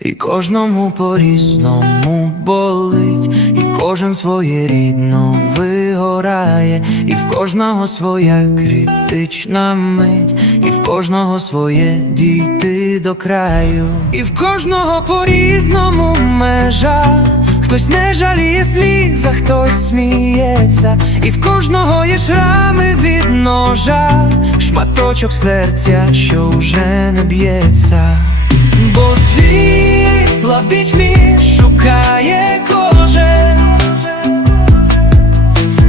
І кожному по-різному болить, і кожен своєрідно вигорає, і в кожного своя критична мить, і в кожного своє дійти до краю, і в кожного по-різному межа, хтось не жаліє сліз, а хтось сміється, і в кожного є шрами від ножа, шматочок серця, що вже не б'ється. Бо світла в пітьмі шукає кожен.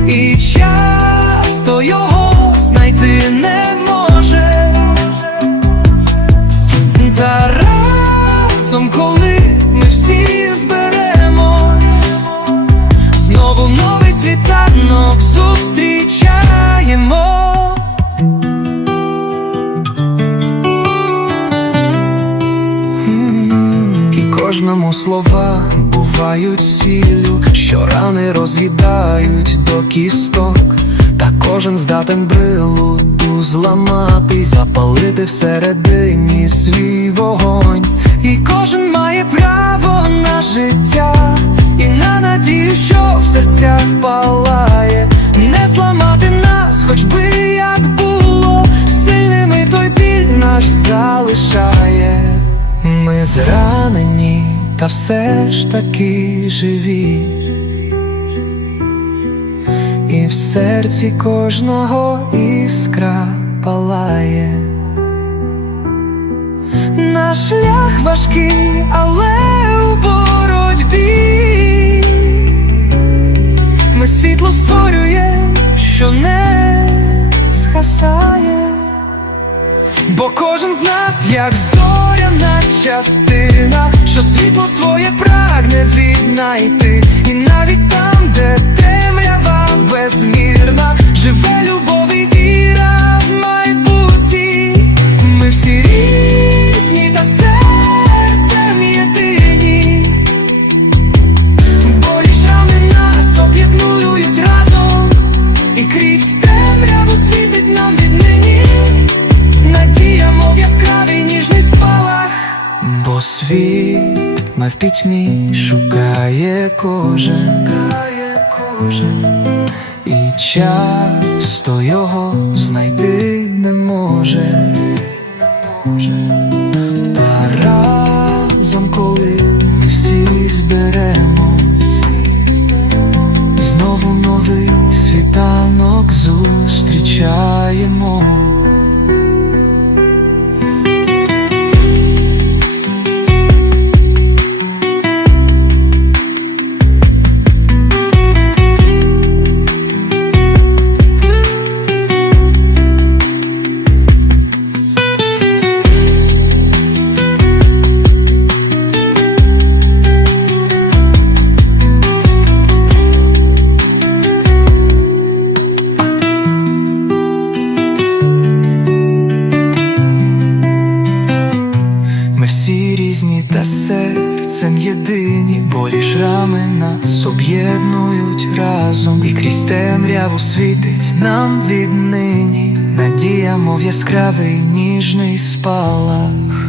І часто його знайти не може. Та разом, коли кожному слова бувають сіллю, що рани роз'їдають до кісток, та кожен здатен брилу ту зламати, запалити всередині свій вогонь. І кожен має право на життя, і на надію, що в серцях палає, не зламати нас, хоч би як було, сильними той біль наш залишає. Ми зранені, та все ж таки живі, і в серці кожного іскра палає. Наш шлях важкий, але у боротьбі ми світло створюємо, що не згасає. Бо кожен з нас, як зоряна частина, прагне віднайти, і навіть світ ми в пітьмі шукає кожен, шукає кожен, і часто його знайти не може, не може. Та разом, коли ми всі зберемось, знову новий світанок зустрічаємо. Серцем єдині, болі шрами нас об'єднують разом, і крізь темряву світить нам віднині. Надія, мов яскравий ніжний спалах.